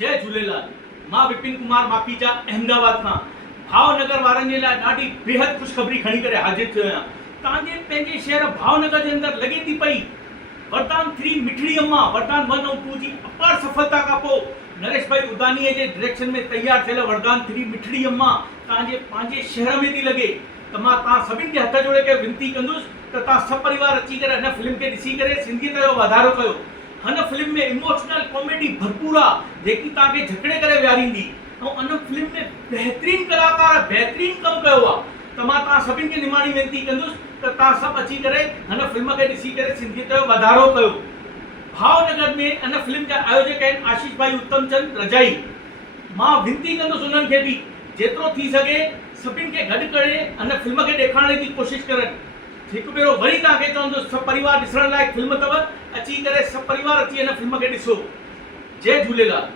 जय झूलेलाल। मां विपिन कुमार माखीजा अहमदाबाद खां भावनगर वारनि जे लाइ ॾाढी बेहद ख़ुशख़बरी खणी करे हाज़िर थियो आहियां। तव्हांजे पंहिंजे शहर भावनगर जे अंदरि लॻे थी पई वरदान 3 मिठड़ी अम्मा वरदान 1 ऐं 2 जी अपार सफलता खां पोइ नरेश भाई उदानीअ जे डायरेक्शन में तैयार थियल वरदान 3 मिठड़ी अम्मा तव्हांजे पंहिंजे शहर में थी लॻे। त मां तव्हां सभिनि खे हथ जोड़े करे विनती कंदुसि त तव्हां सपरिवार अची करे हिन फिल्म खे ॾिसी करे सिंधियत जो वाधारो कयो। हिन फिल्म में इमोशनल कॉमेडी भरपूर आहे जेकी तव्हांखे झकड़े करे विहारींदी ऐं हिन फिल्म में बहितरीन कलाकार बहितरीन कमु कयो आहे। त मां तव्हां सभिनि खे निमाणी वेनती कंदुसि त तव्हां सभु अची करे हिन फिल्म खे ॾिसी करे सिंधियत जो वाधारो कयो। भावनगर में हिन फिल्म जा आयोजक आहिनि आशीष भाई उत्तमचंद रजाई। मां विनती कंदुसि उन्हनि खे बि जेतिरो थी सघे सभिनि खे गॾु करे हिन फिल्म खे ॾेखारण जी कोशिशि करनि। हिकु भेरो वरी तव्हांखे चवंदुसि सभु परिवार ॾिसण लाइक़ु फिल्म अथव, अची करे सभु परिवार अची हिन फिल्म खे ॾिसो। जय झूलेलाल।